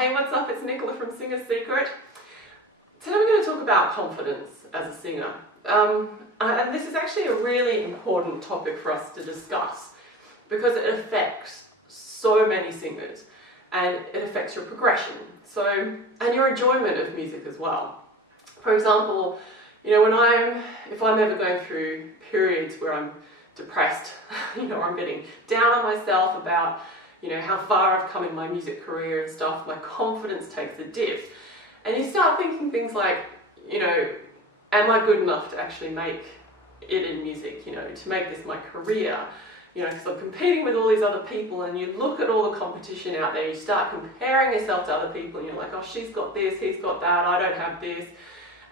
Hey, what's up? It's Nicola from Singer's Secret. Today we're going to talk about confidence as a singer. And this is actually a really important topic for us to discuss because it affects so many singers and it affects your progression and your enjoyment of music as well. For example, you know, if I'm ever going through periods where I'm depressed, I'm getting down on myself about how far I've come in my music career and stuff, my confidence takes a dip. And you start thinking things like, am I good enough to actually make it in music, to make this my career? Because I'm competing with all these other people, and you look at all the competition out there, you start comparing yourself to other people, and you're like, oh, she's got this, he's got that, I don't have this.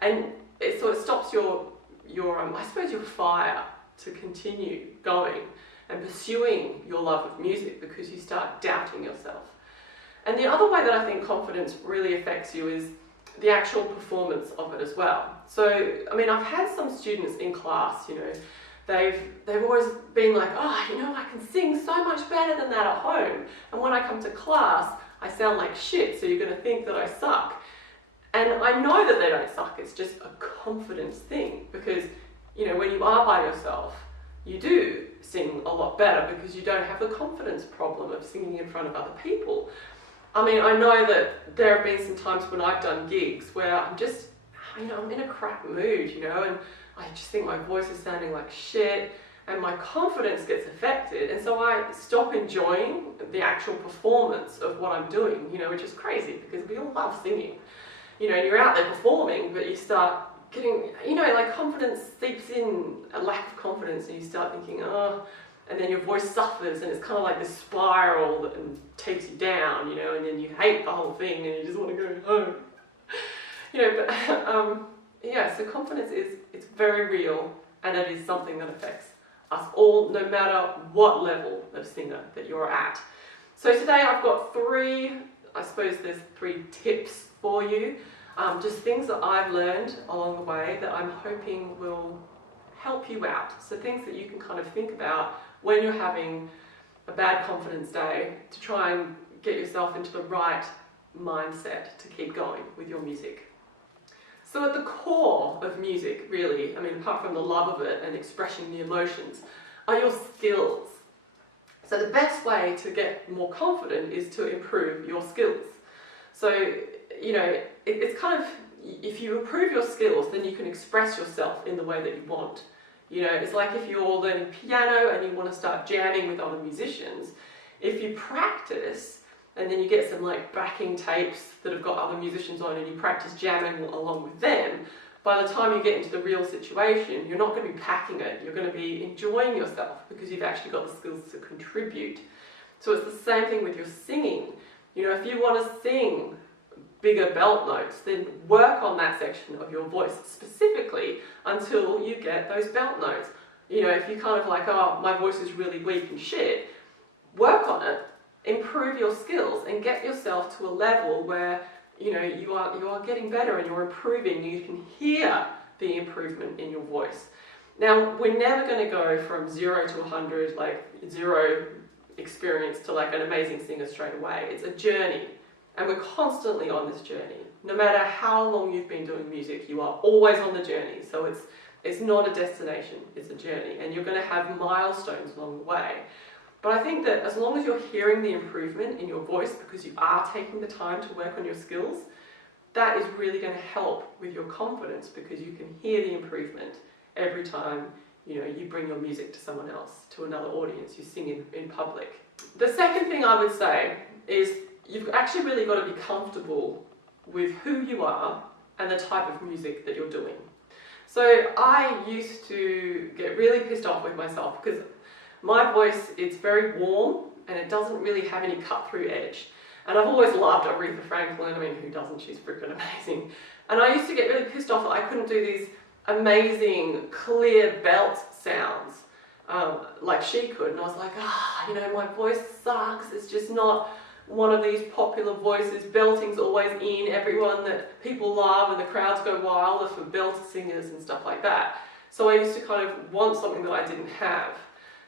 And so it stops your fire to continue going and pursuing your love of music because you start doubting yourself. And the other way that I think confidence really affects you is the actual performance of it as well. So, I've had some students in class, they've always been like, I can sing so much better than that at home. And when I come to class, I sound like shit, so you're going to think that I suck. And I know that they don't suck, it's just a confidence thing because, when you are by yourself, you do sing a lot better because you don't have the confidence problem of singing in front of other people. I know that there have been some times when I've done gigs where I'm just, I'm in a crap mood, and I just think my voice is sounding like shit and my confidence gets affected. And so I stop enjoying the actual performance of what I'm doing, which is crazy because we all love singing. And you're out there performing, but you start getting, confidence seeps in, a lack of confidence, and you start thinking, and then your voice suffers, and it's kind of like this spiral that takes you down, and then you hate the whole thing, and you just want to go home. So confidence it's very real, and it is something that affects us all, no matter what level of singer that you're at. So today I've got three tips for you. Just things that I've learned along the way that I'm hoping will help you out. So things that you can kind of think about when you're having a bad confidence day to try and get yourself into the right mindset to keep going with your music. So at the core of music, really, apart from the love of it and expressing the emotions, are your skills. So the best way to get more confident is to improve your skills. So, it's kind of, if you improve your skills, then you can express yourself in the way that you want. It's like if you're learning piano and you want to start jamming with other musicians, if you practice and then you get some backing tapes that have got other musicians on and you practice jamming along with them, by the time you get into the real situation, you're not going to be packing it, you're going to be enjoying yourself because you've actually got the skills to contribute. So it's the same thing with your singing. If you want to sing bigger belt notes, then work on that section of your voice specifically until you get those belt notes. If you kind of my voice is really weak and shit, work on it, improve your skills and get yourself to a level where you are getting better and you're improving. You can hear the improvement in your voice. Now, we're never going to go from 0 to 100, zero experience to an amazing singer straight away. It's a journey. And we're constantly on this journey. No matter how long you've been doing music, you are always on the journey. So it's not a destination, it's a journey. And you're going to have milestones along the way. But I think that as long as you're hearing the improvement in your voice because you are taking the time to work on your skills, that is really going to help with your confidence because you can hear the improvement every time you bring your music to someone else, to another audience, you sing in public. The second thing I would say is you've actually really got to be comfortable with who you are and the type of music that you're doing. So I used to get really pissed off with myself because my voice, it's very warm and it doesn't really have any cut-through edge. And I've always loved Aretha Franklin. Who doesn't? She's freaking amazing. And I used to get really pissed off that I couldn't do these amazing, clear belt sounds like she could. And I was like, my voice sucks. It's just not one of these popular voices. Belting's always in, everyone that people love and the crowds go wild are for belter singers and stuff like that. So I used to kind of want something that I didn't have.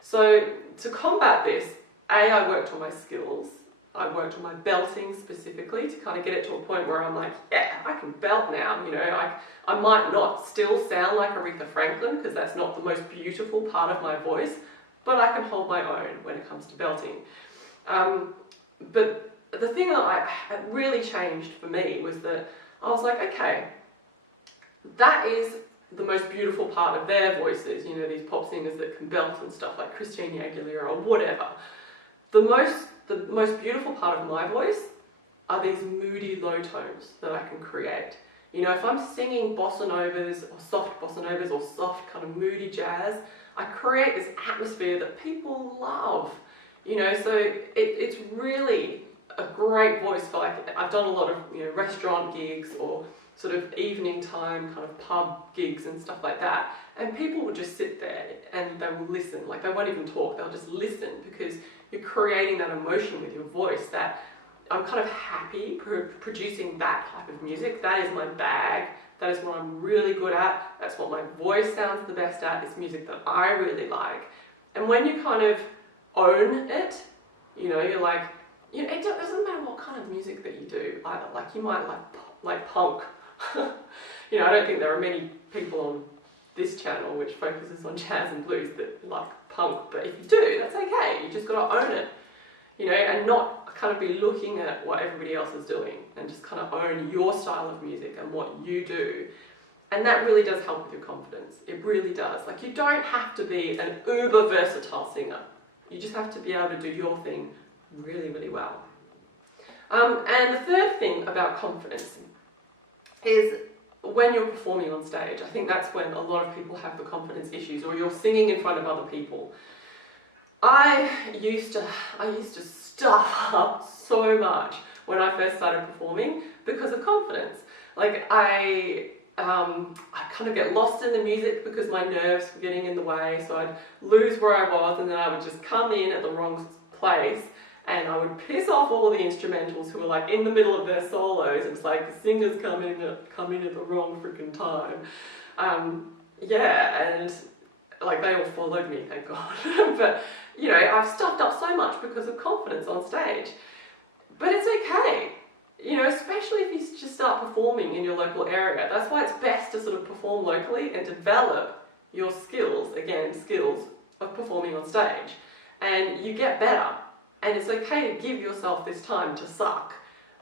So to combat this, I worked on my skills I worked on my belting specifically to kind of get it to a point where I'm like, yeah, I can belt now, you know. I might not still sound like Aretha Franklin because that's not the most beautiful part of my voice, but I can hold my own when it comes to belting. But the thing that really changed for me was that I was like, okay, that is the most beautiful part of their voices, you know, these pop singers that can belt and stuff like Christina Aguilera or whatever. The most beautiful part of my voice are these moody low tones that I can create. You know, if I'm singing bossa novas or soft bossa novas or soft kind of moody jazz, I create this atmosphere that people love. You know, so it's really a great voice for, like, I've done a lot of, you know, restaurant gigs or sort of evening time kind of pub gigs and stuff like that, and people will just sit there and they will listen. Like, they won't even talk, they'll just listen because you're creating that emotion with your voice. That I'm kind of happy producing that type of music. That is my bag. That is what I'm really good at. That's what my voice sounds the best at. It's music that I really like. And when you kind of own it, you know, you're like, you know, it doesn't matter what kind of music that you do either. Like, you might like punk. You know, I don't think there are many people on this channel which focuses on jazz and blues that like punk, but if you do, that's okay. You just got to own it, you know, and not kind of be looking at what everybody else is doing, and just kind of own your style of music and what you do. And that really does help with your confidence. It really does. Like, you don't have to be an uber versatile singer. You just have to be able to do your thing really, really well. And the third thing about confidence is when you're performing on stage. I think that's when a lot of people have the confidence issues, or you're singing in front of other people. I used to stuff up so much when I first started performing because of confidence. Like, I kind of get lost in the music because my nerves were getting in the way, so I'd lose where I was, and then I would just come in at the wrong place, and I would piss off all the instrumentals who were like in the middle of their solos. It's like the singers come in at the wrong freaking time. Yeah, and like, they all followed me, thank God. But, you know, I've stuffed up so much because of confidence on stage. But it's okay. You know, especially if you just start performing in your local area. That's why it's best to sort of perform locally and develop your skills, again, skills of performing on stage. And you get better. And it's okay to give yourself this time to suck,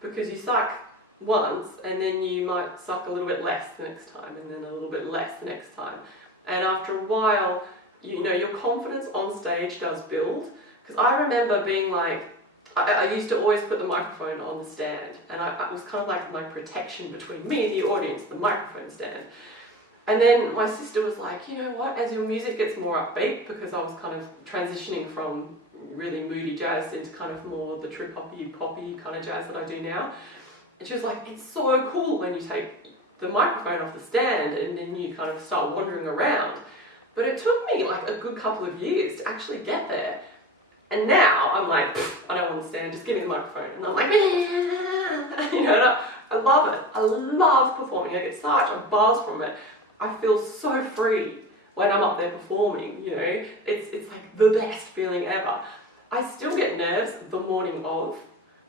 because you suck once and then you might suck a little bit less the next time, and then a little bit less the next time. And after a while, you know, your confidence on stage does build. Because I remember being like, I used to always put the microphone on the stand, and it was kind of like my protection between me and the audience, the microphone stand. And then my sister was like, you know what, as your music gets more upbeat, because I was kind of transitioning from really moody jazz into kind of more the trip-hoppy, poppy kind of jazz that I do now. And she was like, it's so cool when you take the microphone off the stand and then you kind of start wandering around. But it took me like a good couple of years to actually get there. And now I'm like, I don't want to stand, just give me the microphone. And I'm like, you know, I love it. I love performing. I get such a buzz from it. I feel so free when I'm up there performing, you know. It's like the best feeling ever. I still get nerves the morning of,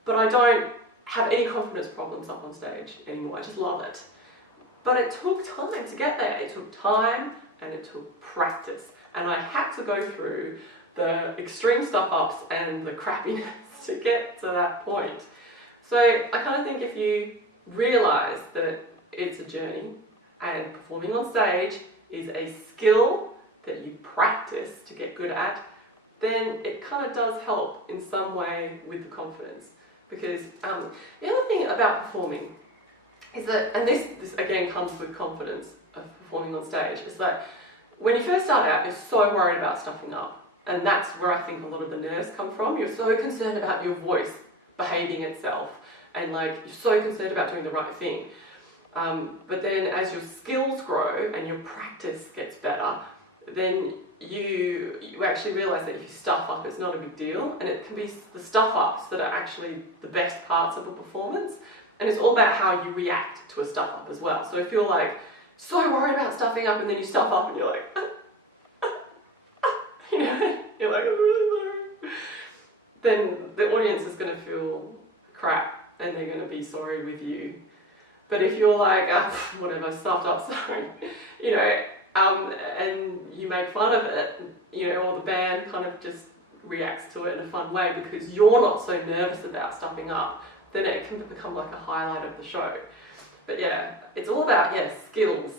but I don't have any confidence problems up on stage anymore. I just love it. But it took time to get there. It took time and it took practice. And I had to go through the extreme stuff-ups and the crappiness to get to that point. So I kind of think if you realise that it's a journey and performing on stage is a skill that you practice to get good at, then it kind of does help in some way with the confidence. Because the other thing about performing is that, and this again comes with confidence of performing on stage, is that when you first start out, you're so worried about stuffing up. And that's where I think a lot of the nerves come from. You're so concerned about your voice behaving itself, and like, you're so concerned about doing the right thing. But then as your skills grow and your practice gets better, then you actually realise that if you stuff up, it's not a big deal, and it can be the stuff ups that are actually the best parts of a performance. And it's all about how you react to a stuff up as well. So if you're like so worried about stuffing up and then you stuff up and you're like, you know, you're like, I'm really sorry, then the audience is going to feel crap and they're going to be sorry with you. But if you're like, whatever, stuffed up, sorry, you know, and you make fun of it, you know, or the band kind of just reacts to it in a fun way because you're not so nervous about stuffing up, then it can become like a highlight of the show. But yeah, it's all about, skills.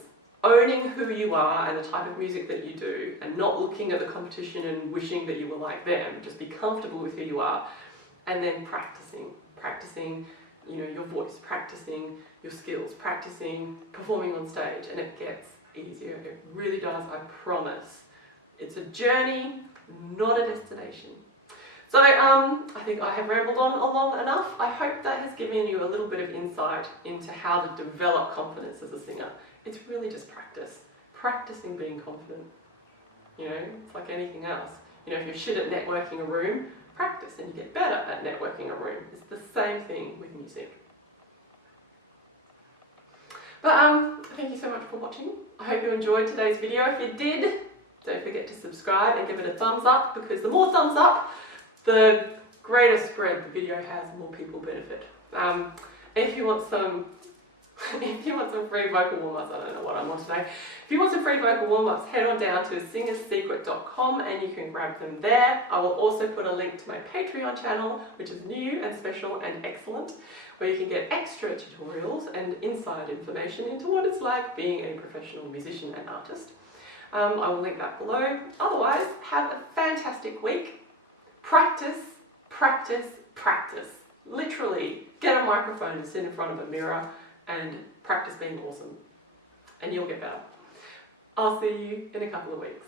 Owning who you are and the type of music that you do, and not looking at the competition and wishing that you were like them. Just be comfortable with who you are, and then practicing, you know, your voice, practicing your skills, practicing performing on stage, and it gets easier. It really does, I promise. It's a journey, not a destination. So I think I have rambled on long enough. I hope that has given you a little bit of insight into how to develop confidence as a singer. It's really just practicing being confident. You know, it's like anything else. You know, if you're shit at networking a room, practice and you get better at networking a room. It's the same thing with music. But thank you so much for watching. I hope you enjoyed today's video. If you did, don't forget to subscribe and give it a thumbs up, because the more thumbs up, the greater spread the video has, the more people benefit. If you want some free vocal warm-ups, I don't know what I'm on today. If you want some free vocal warm-ups, head on down to singersecret.com and you can grab them there. I will also put a link to my Patreon channel, which is new and special and excellent, where you can get extra tutorials and inside information into what it's like being a professional musician and artist. I will link that below. Otherwise, have a fantastic week. Practice, practice, practice. Literally, get a microphone and sit in front of a mirror and practice being awesome. And you'll get better. I'll see you in a couple of weeks.